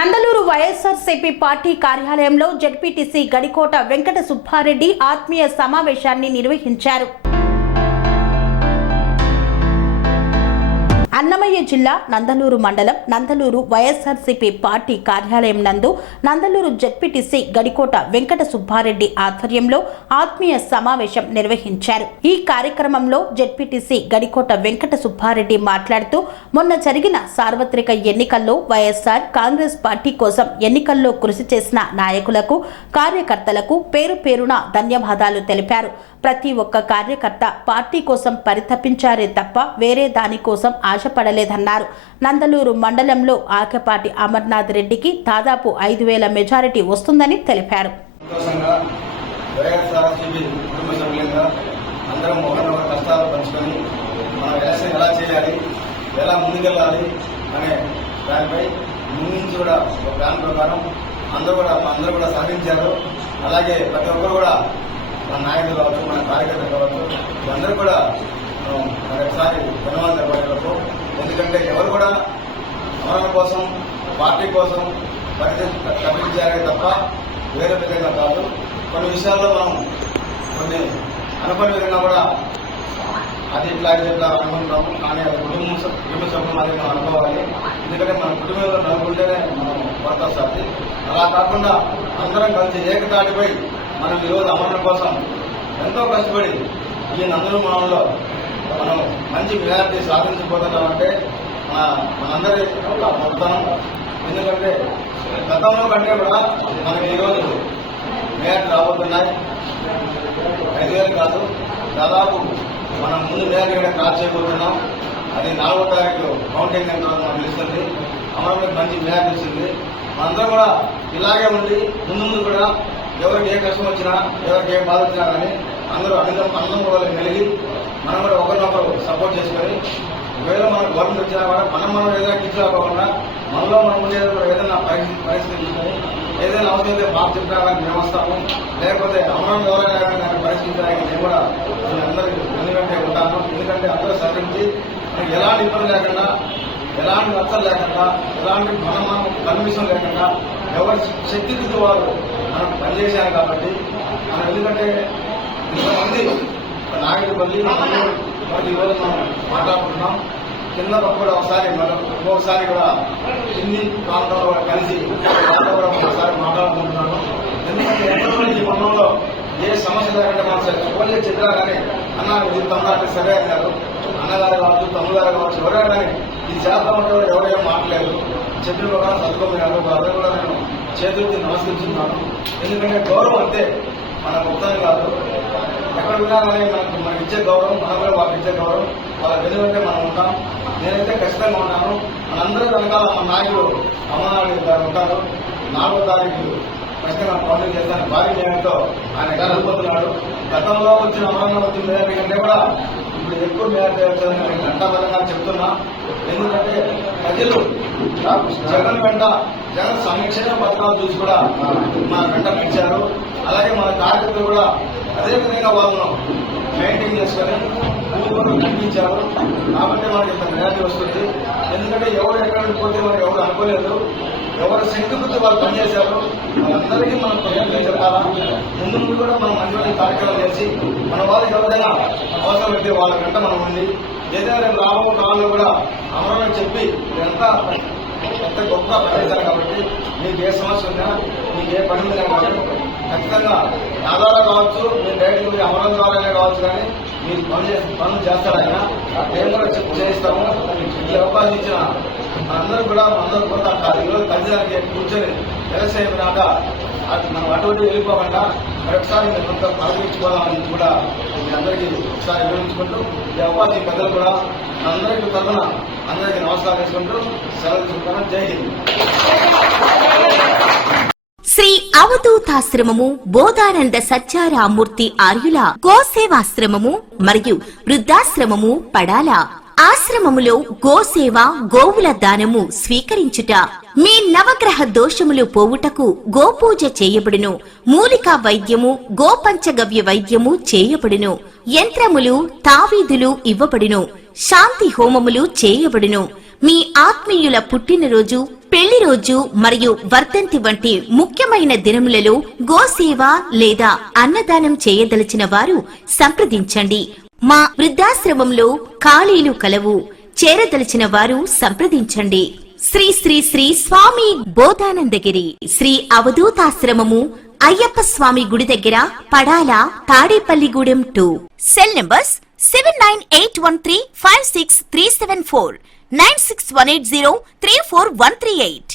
Nandaluru YSRCP party కార్యాలయంలో ZPTC Gadikota Venkata Subbareddy ఆత్మీయ సమావేశాన్ని నిర్వహించారు. అన్నమయ్య జిల్లా నందలూరు మండలం నందలూరు వైఎస్ఆర్సీపీ పార్టీ కార్యాలయం నందు నందలూరు జెడ్పీటీసీ గడికోట వెంకట సుబ్బారెడ్డి ఆధ్వర్యంలో ఆత్మీయ సమావేశం నిర్వహించారు. ఈ కార్యక్రమంలో జెడ్పీటీసీ గడికోట వెంకట సుబ్బారెడ్డి మాట్లాడుతూ మొన్న జరిగిన సార్వత్రిక ఎన్నికల్లో వైఎస్ఆర్ కాంగ్రెస్ పార్టీ కోసం ఎన్నికల్లో కృషి చేసిన నాయకులకు కార్యకర్తలకు పేరు పేరున ధన్యవాదాలు తెలిపారు. ప్రతి ఒక్క కార్యకర్త పార్టీ కోసం పరితపించారే తప్ప వేరే దానికోసం ఆశపడలేదన్నారు. నందలూరు మండలంలో ఆకెపాటి అమర్నాథ్ రెడ్డికి దాదాపు 5,000 మెజారిటీ వస్తుందని తెలిపారు. అలాగే ప్రతి ఒక్కరు కూడా మన నాయకులు కావచ్చు, మన కార్యకర్తలు కావచ్చు, అందరూ కూడా మరొకసారి ధన్యవాదాలు తెలపడానికి. ఎందుకంటే ఎవరు కూడా అమరణ కోసం పార్టీ కోసం తప్పించారే తప్ప వేరే విధంగా కాదు. కొన్ని విషయాల్లో మనం కొన్ని అనుకునే విధంగా కూడా అది ఇట్లా అనుకుంటాము, కానీ అది కుటుంబ సభ్యులు అది మనం అనుకోవాలి. ఎందుకంటే మన కుటుంబంలో నలుగుంటేనే మనం వర్తాస్తాది. అలా కాకుండా అందరం కలిసి ఏకతాటిపై మనం ఈరోజు అమరణ కోసం ఎంతో కష్టపడి ఈ నందలూరు మండలంలో మనం మంచి మెజారిటీ సాధించబోతున్నామంటే మనందరి గొప్పతనం. ఎందుకంటే గతంలో కంటే కూడా మనకి ఈరోజు మెజారిటీ రాబోతున్నాయి. 5,000 కాదు, దాదాపు మనం ముందు మెజారిటీ కూడా క్రాస్ చేయబోతున్నాం. అది 4వ తారీఖు కౌంటింగ్ ఎంత మనకు తెలుస్తుంది. అమరణ మంచి మెజారిటీ ఇస్తుంది. మనందరం కూడా ఇలాగే ఉండి ముందు కూడా ఎవరికి ఏ కష్టం వచ్చినా, ఎవరికి ఏ బాధ వచ్చినా కానీ అందరూ అన్నం కూడా కలిగి మనం కూడా ఒకరినొకరు సపోర్ట్ చేసుకొని, ఒకవేళ మనకు గవర్నమెంట్ వచ్చినా కూడా మనం ఏదైనా కిచ్చుకోకుండా మనలో మనం ఉండేది కూడా ఏదైనా పరిస్థితి తీసుకొని ఏదైనా అవసరం అయితే మాకు చెప్పినా కానీ మేము వస్తాము. లేకపోతే అమరం ఎవరైనా కానీ దాన్ని పరిస్థితించడానికి నేను కూడా అందరికీ ఎందుకంటే ఉంటాను. ఎందుకంటే అందరూ సహకరించి మనకి ఎలాంటి ఇబ్బంది లేకుండా, ఎలాంటి నచ్చలు లేకుండా, ఎలాంటి మనం కన్విషన్ లేకుండా ఎవరి శక్తికి వారు మనం పనిచేశారు. కాబట్టి మనం ఎందుకంటే ఇంతమంది నాయకులు ఈరోజు మనం మాట్లాడుకుంటున్నాం. కింద కూడా ఇంకొకసారి కూడా హిందీ ప్రాంతంలో కూడా కలిసి కూడా ఒకసారి మాట్లాడుకుంటున్నాను. ఎందుకంటే ఎంతో ఈ మండలంలో ఏ సమస్య లేకుండా మనం ఫోన్ చేసి చెప్పినా కానీ అన్న ఇది తమ్ముడు సరే అన్నారు. అన్నగారు కావచ్చు, తమ్ముగారు కావచ్చు, ఎవరైనా కానీ ఈ శాతం ఉంటే ఎవరేం మాట్లాడలేదు. చెప్పిన కూడా చదువుకోమన్నారు. అందరూ కూడా నేను చేతులకి నమస్కరిస్తున్నాను. ఎందుకంటే గౌరవం అంతే, మన గొప్పతనం కాదు. ఎక్కడ ఉన్నా కానీ మనకి ఇచ్చే గౌరవం, మనం కూడా వాళ్ళకి ఇచ్చే గౌరవం, వాళ్ళ వెనుకంటే మనం ఉంటాం. నేనైతే ఖచ్చితంగా ఉన్నాను. మనందరూ వెనకాల మన నాయకులు అమరనాథ్ గారు ఉంటారు. 4వ తారీఖు ఖచ్చితంగా కౌంటింగ్ చేస్తాను. భారీ న్యాయంతో ఆయన కలుగుతున్నాడు. గతంలో వచ్చిన అమరనాథ్ వచ్చిన మేయర్ కంటే కూడా ఇప్పుడు ఎక్కువ మేయర్ వచ్చారని నేను ఘంటాబద్ధంగా చెప్తున్నా. ఎందుకంటే ప్రజలు జగన్ వెంట జగన్ సంక్షేమ పథకాలు చూసి కూడా మన వెంట పెంచారు. అలాగే మన కార్యకర్తలు కూడా అదేవిధంగా వాళ్ళను మెయింటైన్ చేసుకొని ఊరుకొని కనిపించారు. కాబట్టి మనకి ఇంత మెజారిటీ వస్తుంది. ఎందుకంటే ఎవరు ఎక్కడ పోతే మనకు ఎవరు అనుకోలేదు. ఎవరు శక్తి గుర్తు వాళ్ళు పనిచేశారు. వాళ్ళందరికీ మనం ప్రయత్నం చెప్పాలా. ముందు కూడా మనం మంచి కార్యక్రమం చేసి మన వాళ్ళకి ఎవరైనా అవసరం అయితే వాళ్ళ వెంట మనం ఉండి ఏదైనా లాభం కావాలో కూడా అమరణ చెప్పి ఇదంతా పెద్ద గొప్ప పనిచేశారు. కాబట్టి మీకు ఏ సమస్య ఉన్నా, మీకు ఏ పని ఉన్నా కానీ ఖచ్చితంగా నా ద్వారా కావచ్చు, మీరు డైరెక్ట్ అమరణ ద్వారానే కావచ్చు, కానీ మీరు పనులు చేస్తారు. ఆయన మేము కూడా చేయిస్తాము. ఈ అవకాశం ఇచ్చిన అందరూ కూడా ఈరోజు కలిసి కూర్చొని వ్యవసాయం మనం అటువంటి వెళ్ళిపోకుండా మరొకసారి మీరు కొంత పాల్గొంచుకోవాలని కూడా మీ అందరికీ ఒకసారి వివరించుకుంటూ ఈ అవకాశం పెద్దలు కూడా అందరికీ తరఫున అందరికీ నమస్కారం చేసుకుంటూ సెలవు తీసుకుంటాను. జై హింద్. శ్రీ అవధూతాశ్రమము, బోధానంద సత్యారామూర్తి ఆర్యుల గోసేవాశ్రమము మరియు వృద్ధాశ్రమము పడాల. ఆశ్రమములో గోసేవ, గోవుల దానము స్వీకరించుట, మీ నవగ్రహ దోషములు పోవుటకు గోపూజ చేయబడును. మూలికా వైద్యము, గోపంచగవ్య వైద్యము చేయబడును. యంత్రములు, తావీదులు ఇవ్వబడును. శాంతి హోమములు చేయబడును. మీ ఆత్మీయుల పుట్టినరోజు, పెళ్లి రోజు మరియు వర్ధంతి వంటి ముఖ్యమైన దినములలో గోసేవ లేదా అన్నదానం చేయదలిచిన వారు సంప్రదించండి. మా వృద్ధాశ్రమంలో ఖాళీలు కలవు. చేరదలిచిన వారు సంప్రదించండి. శ్రీ శ్రీ శ్రీ స్వామి బోధానందగిరి శ్రీ అవధూతాశ్రమము, అయ్యప్ప స్వామి గుడి దగ్గర, పడాల, తాడేపల్లిగూడెం 2. Cell numbers 7981356374, 96180341138.